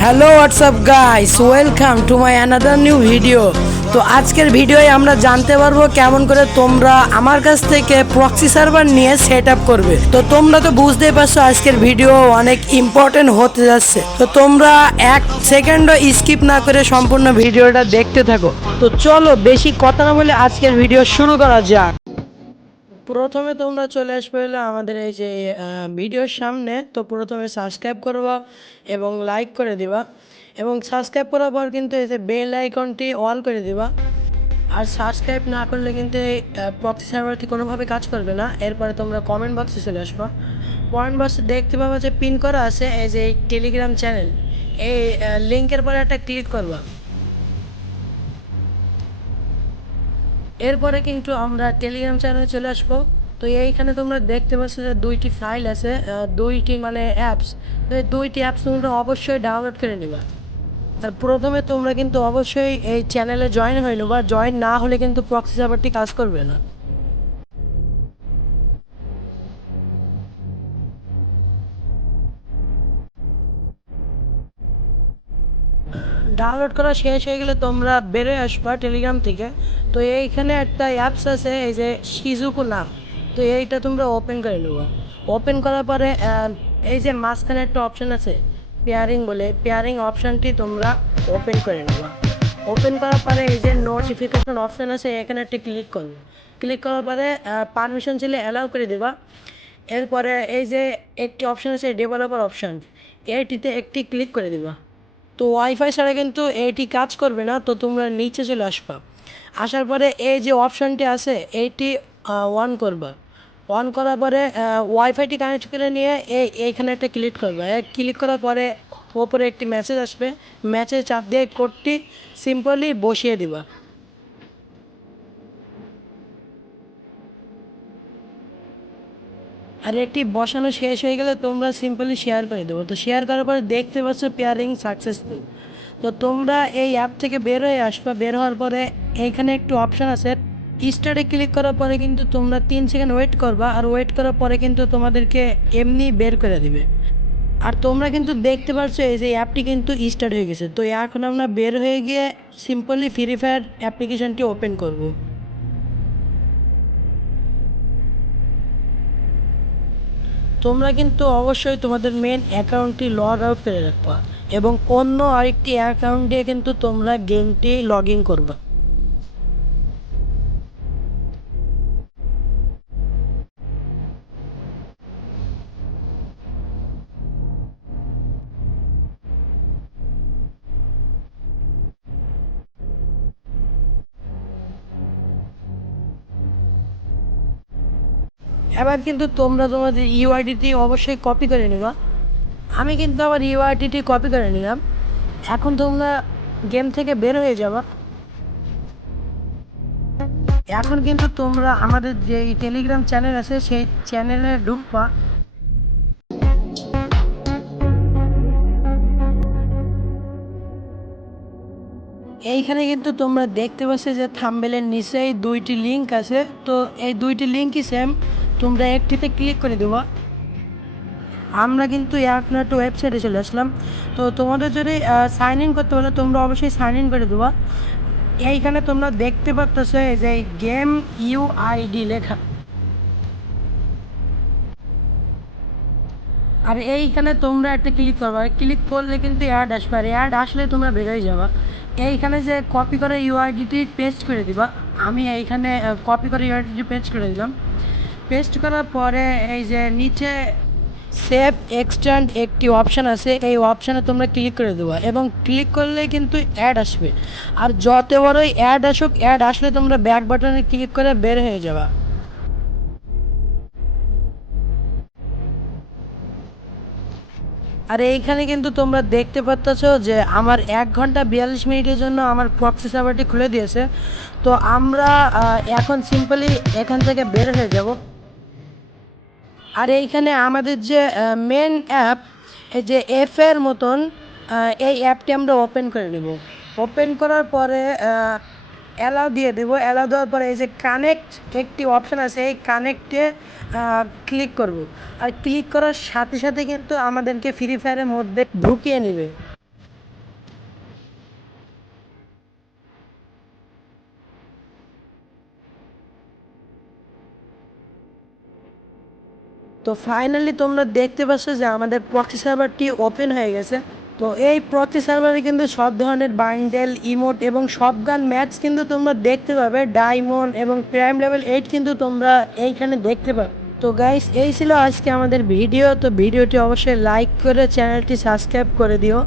Hello WhatsApp guys, welcome to my another new video. তো আজকের ভিডিওয়ে আমরা জানতে পারবো কেমন করে তোমরা আমার কাছ থেকে প্রক্সি সার্ভার নিয়ে সেট আপ করবে। তো তোমরা তো বুঝতেই পারছো আজকের ভিডিও অনেক ইম্পর্টেন্ট হতে যাচ্ছে। তো তোমরা এক সেকেন্ডও স্কিপ না করে সম্পূর্ণ ভিডিওটা দেখতে থাকো। তো চলো বেশি কথা না বলে আজকের ভিডিও শুরু করা যাক। প্রথমে তোমরা চলে আসবে হলো আমাদের এই যে ভিডিওর সামনে। তো প্রথমে সাবস্ক্রাইব করবা এবং লাইক করে দিবা, এবং সাবস্ক্রাইব করার পর কিন্তু এই যে বেল আইকনটি অল করে দিবা। আর সাবস্ক্রাইব না করলে কিন্তু এই প্রক্সি সার্ভারটি কোনোভাবে কাজ করবে না। এরপরে তোমরা কমেন্ট বক্সে চলে আসবা। কমেন্ট বক্সে দেখতে পাবা যে পিন করা আছে এই যে টেলিগ্রাম চ্যানেল, এই লিঙ্কের পরে একটা ক্লিক করবা। এরপরে কিন্তু আমরা টেলিগ্রাম চ্যানেলে চলে আসবো। তো এইখানে তোমরা দেখতে পাচ্ছ যে দুইটি ফাইল আছে, দুইটি মানে অ্যাপস। তো এই দুইটি অ্যাপস তোমরা অবশ্যই ডাউনলোড করে নেবা। আর প্রথমে তোমরা কিন্তু অবশ্যই এই চ্যানেলে জয়েন হয়ে নেবা, জয়েন না হলে কিন্তু প্রক্সি সার্ভারটি কাজ করবে না। ডাউনলোড করা শেষ হয়ে গেলে তোমরা বেরোয় আসবা টেলিগ্রাম থেকে। তো এইখানে একটা অ্যাপস আছে এই যে শিজুকু নাম। তো এইটা তোমরা ওপেন করে নেবা। ওপেন করার পরে এই যে মাঝখানে একটা অপশান আছে পেয়ারিং বলে, পেয়ারিং অপশানটি তোমরা ওপেন করে নেবা। ওপেন করার পরে এই যে নোটিফিকেশন অপশান আছে এখানে একটা ক্লিক করবে। ক্লিক করার পরে পারমিশন চাইলে অ্যালাউ করে দেবা। এরপরে এই যে একটি অপশান আছে ডেভেলপার অপশান, এইটিতে একটি ক্লিক করে দেবা। তো ওয়াইফাই ছাড়া কিন্তু এইটি কাজ করবে না। তো তোমরা নিচে চলে আসবা। আসার পরে এই যে অপশানটি আছে এইটি অন করবা। অন করার পরে ওয়াইফাইটি কানেক্ট করে নিয়ে এইখানে একটা ক্লিক করবা। ক্লিক করার পরে ওপরে একটি মেসেজ আসবে, মেসেজ চাপ দিয়ে কোডটি সিম্পলি বসিয়ে দিবা। আর একটি বসানো শেষ হয়ে গেলে তোমরা সিম্পলি শেয়ার করে দেবো। তো শেয়ার করার পরে দেখতে পাচ্ছ পেয়ারিং সাকসেসফুল। তো তোমরা এই অ্যাপ থেকে বের হয়ে আসবা। বের হওয়ার পরে এইখানে একটু অপশান আছে, স্টার্টে ক্লিক করার পরে কিন্তু তোমরা 3 সেকেন্ড ওয়েট করবা। আর ওয়েট করার পরে কিন্তু তোমাদেরকে এমনি বের করে দিবে। আর তোমরা কিন্তু দেখতে পাচ্ছ এই যে অ্যাপটি কিন্তু স্টার্ট হয়ে গেছে। তো এখন আমরা বের হয়ে গিয়ে সিম্পলি ফ্রি ফায়ার অ্যাপ্লিকেশনটি ওপেন করব। তোমরা কিন্তু অবশ্যই তোমাদের মেন অ্যাকাউন্টটি লগ আউট করে রাখবা, এবং অন্য আরেকটি অ্যাকাউন্ট দিয়ে কিন্তু তোমরা গেমটি লগ ইন করবা। এবার কিন্তু তোমরা তোমাদের ইউআইডিটি অবশ্যই কপি করে নিবা। আমি কিন্তু আমার ইউআইডিটি কপি করে নিলাম। এখন তোমরা গেম থেকে বের হয়ে যাবা। এখন কিন্তু তোমরা আমাদের যে টেলিগ্রাম চ্যানেল আছে সেই চ্যানেলে ঢুকবা। এইখানে কিন্তু তোমরা দেখতে পাচ্ছ যে থাম্বনেলের নিচেই দুইটি লিঙ্ক আছে। তো এই দুইটি লিঙ্কই সেম, তোমরা একটিতে ক্লিক করে দেবো। আমরা কিন্তু এখন একটা ওয়েবসাইটে চলে আসলাম। তো তোমাদের যদি সাইন ইন করতে হলে তোমরা অবশ্যই সাইন ইন করে দেবো। এইখানে তোমরা দেখতে পাচ্ছ যে গেম ইউআইডি লেখা। আর এইখানে তোমরা একটা ক্লিক করবে। ক্লিক করলে কিন্তু অ্যাড আসবে, আর অ্যাড আসলে তোমরা বেরোয় যাবা। এইখানে যে কপি করে ইউআইডিটি পেস্ট করে দিবা। আমি এইখানে কপি করে ইউআইডিটি পেস্ট করে দিলাম। পেস্ট করার পরে এই যে নিচে সেভ এক্সটেন্ড একটি অপশান আছে, এই অপশানে তোমরা ক্লিক করে দেবা, এবং ক্লিক করলে কিন্তু অ্যাড আসবে। আর যত বড়ই অ্যাড আসুক, অ্যাড আসলে তোমরা ব্যাক বাটনে ক্লিক করে বের হয়ে যাবা। আর এইখানে কিন্তু তোমরা দেখতে পাচ্ছ যে আমার 1 ঘন্টা 42 মিনিটের জন্য আমার প্রক্সি সার্ভারটি খুলে দিয়েছে। তো আমরা এখন সিম্পলি এখান থেকে বের হয়ে যাব। আর এইখানে আমাদের যে মেন অ্যাপ, এই যে এর মতন এই অ্যাপটি আমরা ওপেন করে নেব। ওপেন করার পরে অ্যালাউ দিয়ে দেবো। অ্যালাউ দেওয়ার পরে এই যে কানেক্ট একটি অপশান আছে, এই কানেক্টে ক্লিক করব। আর ক্লিক করার সাথে সাথে কিন্তু আমাদেরকে ফ্রি ফায়ারের মধ্যে ঢুকিয়ে নেবে। তো ফাইনালি তোমরা দেখতে পাচ্ছ যে আমাদের প্রক্সি সার্ভারটি ওপেন হয়ে গেছে। তো এই প্রক্সি সার্ভারে কিন্তু সব ধরনের বান্ডেল, ইমোট এবং সব গান ম্যাচ কিন্তু তোমরা দেখতে পাবে। ডায়মন্ড এবং প্রাইম লেভেল 8 কিন্তু তোমরা এইখানে দেখতে পাবে। তো গাইস, এই ছিল আজকে আমাদের ভিডিও। তো ভিডিওটি অবশ্যই লাইক করে চ্যানেলটি সাবস্ক্রাইব করে দিও।